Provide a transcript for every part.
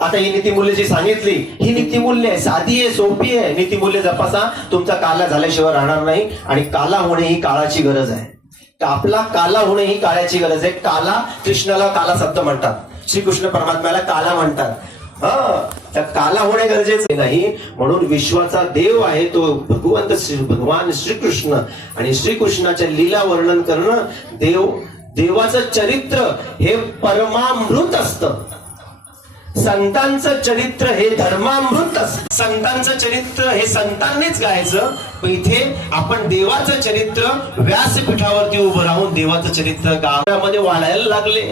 आता ही नीतिमूल्य जी सांगितली ही नीतिमूल्य आहे, साधी आहे, सोपी आहे. नीतिमूल्य जपासा, तुमचा काला झाल्याशिवाय राहणार नाही. आणि काला होणे ही काळाची गरज आहे. आपला काला होणे ही काळाची गरज आहे. काला, कृष्णाला काला शब्द म्हणतात, श्रीकृष्ण परमात्म्याला काला म्हणतात. त्या काला होणे गरजेचे नाही. म्हणून विश्वाचा देव आहे तो भगवान श्रीकृष्ण. आणि श्रीकृष्णाच्या लीला वर्णन करणं, देवाचं चरित्र हे परमामृत असतं. संतांचं चरित्र हे धर्मामृत असतं. संतांचं चरित्र हे संतांनीच गायचं. पण इथे आपण देवाचं चरित्र व्यासपीठावरती उभं राहून देवाचं चरित्र गावामध्ये वाढायला लागले,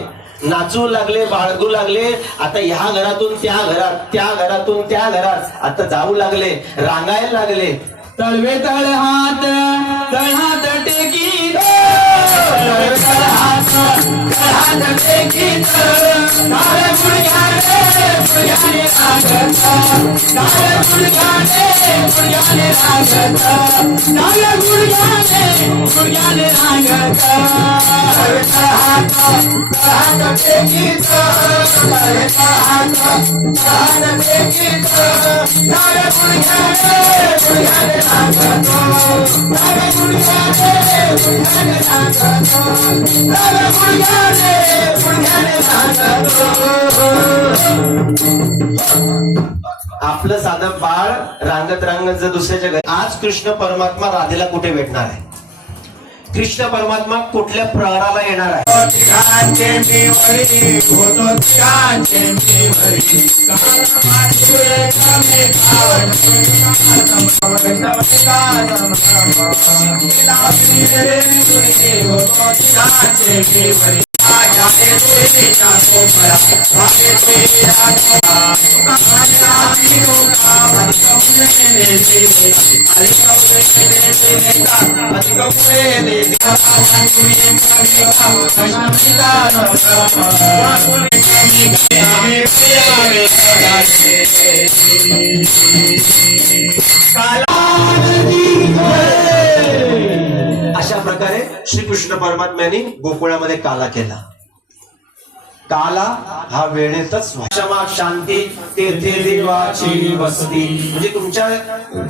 नाचू लागले, बाळगू लागले. आता ह्या घरातून त्या घरात, त्या घरातून त्या घरात आता जाऊ लागले, रांगायला लागले. तळवे तळ हात तळहात टेकी आपलं साधं बाळ रांगत रांगत जर दुसऱ्याच्या घरी, आज कृष्ण परमात्मा राधेला कुठे भेटणार आहे? कृष्ण परमात्मा कुठल्या प्रहराला येणार आहे? अशा प्रकारे श्रीकृष्ण परमात्म्याने गोकुळामध्ये काला केला. काला हा वेळेतच क्षमा शांती तेथे देवाची वस्ती. म्हणजे तुमच्या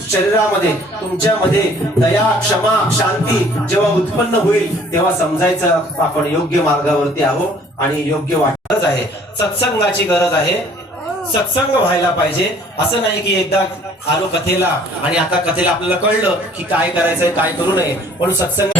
शरीरामध्ये, तुमच्यामध्ये दया, क्षमा, शांती जेव्हा उत्पन्न होईल तेव्हा समजायचं आपण योग्य मार्गावरती आहोत आणि योग्य वाटतच आहे. सत्संगाची गरज आहे. सत्संग व्हायला पाहिजे. असं नाही की एकदा आलो कथेला आणि आता कथेला आपल्याला कळलं की काय करायचंय काय करू नये. पण सत्संग